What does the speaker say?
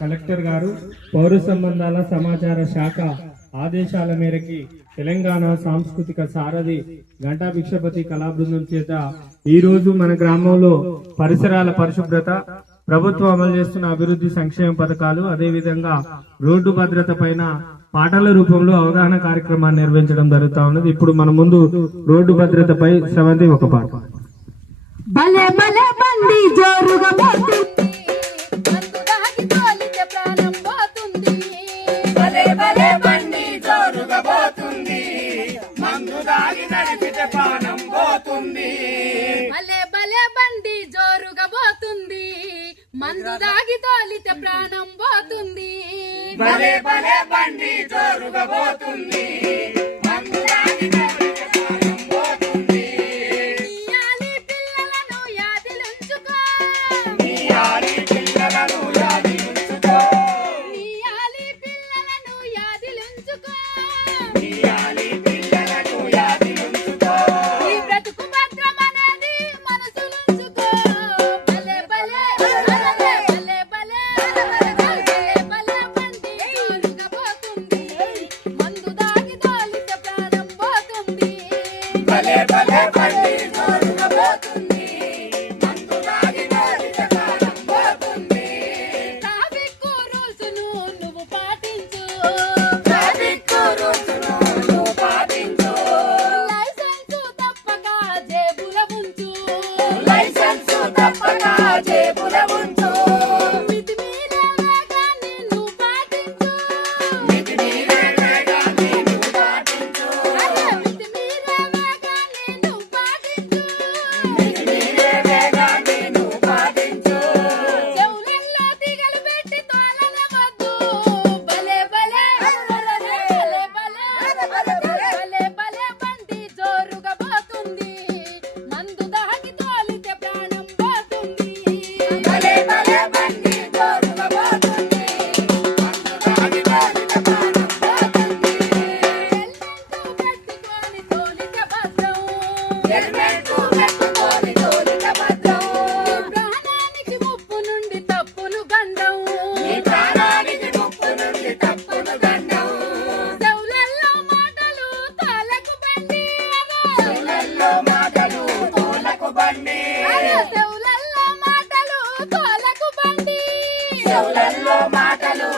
Collector గారు పౌర సంబంధాల సమాచార శాఖ ఆదేశాల మేరకి తెలంగాణ సాంస్కృతిక సారథి గంటా భిక్షపతి కళా బృందం చేత ఈ రోజు మన గ్రామంలో పరిసరాల పరిశుభ్రత, ప్రభుత్వం అమలు చేస్తున్న అభివృద్ధి సంక్షేమ పథకాలు, అదేవిధంగా రోడ్డు భద్రత పైన పాటల రూపంలో అవగాహన కార్యక్రమాన్ని నిర్వహించడం జరుగుతా ఉన్నది. ఇప్పుడు మన ముందు రోడ్డు భద్రతపై శ్రవంతి ఒక పాట. భలే భలే బండి జోరుగా పోతుంది, భలే భలే బండి జోరుగా పోతుంది, మందు దాగి నడిపితే ప్రాణం పోతుంది. భలే భలే బండి జోరుగా పోతుంది, మందు దాగి తోలితే ప్రాణం పోతుంది. భలే భలే బండి జోరుగా పోతుంది, మందు దాగి నడిపితే ప్రాణం పోతుంది. నీయాలి పిల్లలను యాదిలుంచుకో, నీయాలి పిల్లలను యాదిలుంచుకో, నీయాలి పిల్లలను యాదిలుంచుకో, నీయాలి పిల్లలను యాదిలుంచుకో. ఈ బ్రతుకు భద్రమనేది మనసులుంచుకో. భలే భలే భలే భలే భలే భలే బండి జోరుగా పోతుంది, మందు దాగి తోలితే ప్రాణం పోతుంది. భలే భలే బండి జోరుగా పోతుంది, మందు దాగి నడిపితే ప్రాణం పోతుంది. ట్రాఫిక్ రూల్స్ నువ్వు పాటించు, ట్రాఫిక్ రూల్స్ను నువ్వు పాటించు, లైసెన్స్ తప్పక జేబుల ఉంచు, లైసెన్స్ తప్పక జేబుల ఉంచు. మితిమీరే వేగాన్ని నువ్వు పాటించు, మితిమీరే వేగాన్ని నువ్వు పాటించు, అరే మితిమీరే వేగాన్ని నువ్వు పాటించు. మితిమీరే వేగాన్ని నువ్వు పాటించు. చెవులల్లో తీగలు పెట్టి తోలనవద్దు. భలే భలే భలే భలే భలే భలే బండి జోరుగా పోతుంది, మందు దాగి తోలితే ప్రాణం పోతుంది. భలే భలే బండి జోరుగా పోతుంది, మందు దాగి నడిపితే ప్రాణం పోతుంది. హెల్మెట్ పెట్టుకొని తోలితే భద్రం, హెల్మెట్ పెట్టుకొని తోలితే భద్రం. ప్రాణానికి ముప్పు నుండి తప్పులు గండం, నీ ప్రాణానికి ముప్పు నుండి తప్పును గండం. చెవులల్లో మాటలు తలకు బండి, చెవులల్లో మాటలు తోలకు బండి, చెవులల్లో మాటలు తోలకు బండి. చెవులల్లో మాటలు